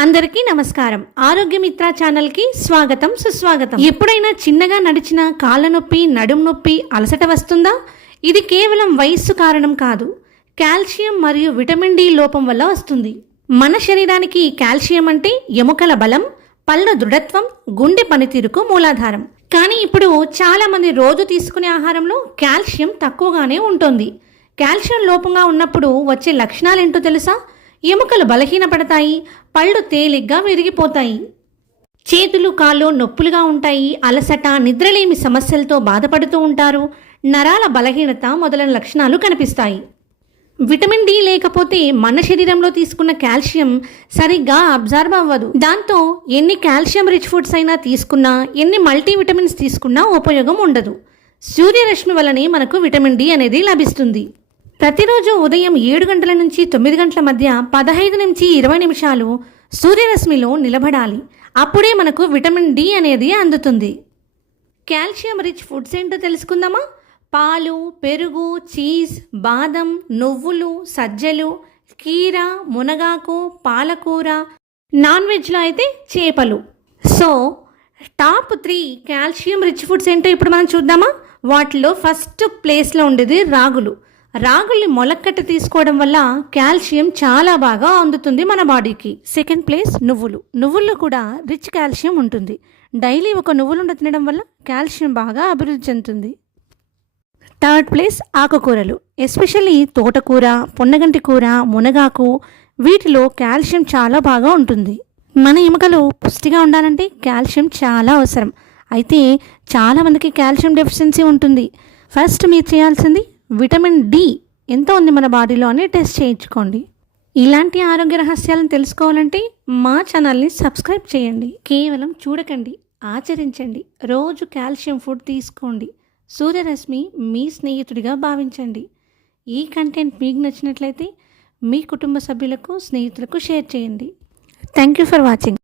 అందరికీ నమస్కారం. ఆరోగ్య మిత్ర ఛానల్కి స్వాగతం సుస్వాగతం. ఎప్పుడైనా చిన్నగా నడిచిన కాళ్ళ నొప్పి నడుం నొప్పి అలసట వస్తుందా? ఇది కేవలం వయస్సు కారణం కాదు. కాల్షియం మరియు విటమిన్ డి లోపం వల్ల వస్తుంది. మన శరీరానికి కాల్షియం అంటే ఎముకల బలం పళ్ళ దృఢత్వం గుండె పనితీరుకు మూలాధారం. కానీ ఇప్పుడు చాలా మంది రోజు తీసుకునే ఆహారంలో కాల్షియం తక్కువగానే ఉంటుంది. కాల్షియం లోపంగా ఉన్నప్పుడు వచ్చే లక్షణాలు ఏంటో తెలుసా? ఎముకలు బలహీనపడతాయి పళ్ళు తేలిగ్గా విరిగిపోతాయి. చేతులు కాళ్ళు నొప్పులుగా ఉంటాయి. అలసట నిద్రలేమి సమస్యలతో బాధపడుతూ ఉంటారు. నరాల బలహీనత మొదలైన లక్షణాలు కనిపిస్తాయి. విటమిన్ డి లేకపోతే మన శరీరంలో తీసుకున్న కాల్షియం సరిగ్గా అబ్జర్వ్ అవ్వదు. దాంతో ఎన్ని కాల్షియం రిచ్ ఫుడ్స్ అయినా తీసుకున్నా ఎన్ని మల్టీవిటమిన్స్ తీసుకున్నా ఉపయోగం ఉండదు. సూర్యరశ్మి వల్లనే మనకు విటమిన్ డి అనేది లభిస్తుంది. ప్రతిరోజు ఉదయం ఏడు గంటల నుంచి తొమ్మిది గంటల మధ్య పదహైదు నుంచి ఇరవై నిమిషాలు సూర్యరశ్మిలో నిలబడాలి. అప్పుడే మనకు విటమిన్ డి అనేది అందుతుంది. కాల్షియం రిచ్ ఫుడ్స్ ఏంటో తెలుసుకుందామా? పాలు పెరుగు చీజ్ బాదం నువ్వులు సజ్జలు కీర మునగాకు పాలకూర నాన్ వెజ్లో అయితే చేపలు. So top three calcium rich foods ఏంటో ఇప్పుడు మనం చూద్దామా? వాటిలో ఫస్ట్ ప్లేస్లో ఉండేది రాగులు. రాగుల్ని మొలక్కట్ట తీసుకోవడం వల్ల కాల్షియం చాలా బాగా అందుతుంది మన బాడీకి. సెకండ్ ప్లేస్ నువ్వులు. నువ్వుల్లో కూడా రిచ్ కాల్షియం ఉంటుంది. డైలీ ఒక నువ్వులుండ తినడం వల్ల కాల్షియం బాగా అభివృద్ధి చెందుతుంది. థర్డ్ ప్లేస్ ఆకుకూరలు. ఎస్పెషల్లీ తోటకూర పొన్నగంటి కూర మునగాకు వీటిలో కాల్షియం చాలా బాగా ఉంటుంది. మన ఎముకలు పుష్టిగా ఉండాలంటే కాల్షియం చాలా అవసరం. అయితే చాలామందికి కాల్షియం డెఫిషియన్సీ ఉంటుంది. ఫస్ట్ మీరు చేయాల్సింది విటమిన్ డి ఎంత ఉంది మన బాడీలో అని టెస్ట్ చేయించుకోండి. ఇలాంటి ఆరోగ్య రహస్యాలను తెలుసుకోవాలంటే మా ఛానల్ని సబ్స్క్రైబ్ చేయండి. కేవలం చూడకండి ఆచరించండి రోజు కాల్షియం ఫుడ్ తీసుకోండి సూర్యరశ్మి మీ స్నేహితుడిగా భావించండి. ఈ కంటెంట్ మీకు నచ్చినట్లయితే మీ కుటుంబ సభ్యులకు స్నేహితులకు షేర్ చేయండి. Thank you for watching.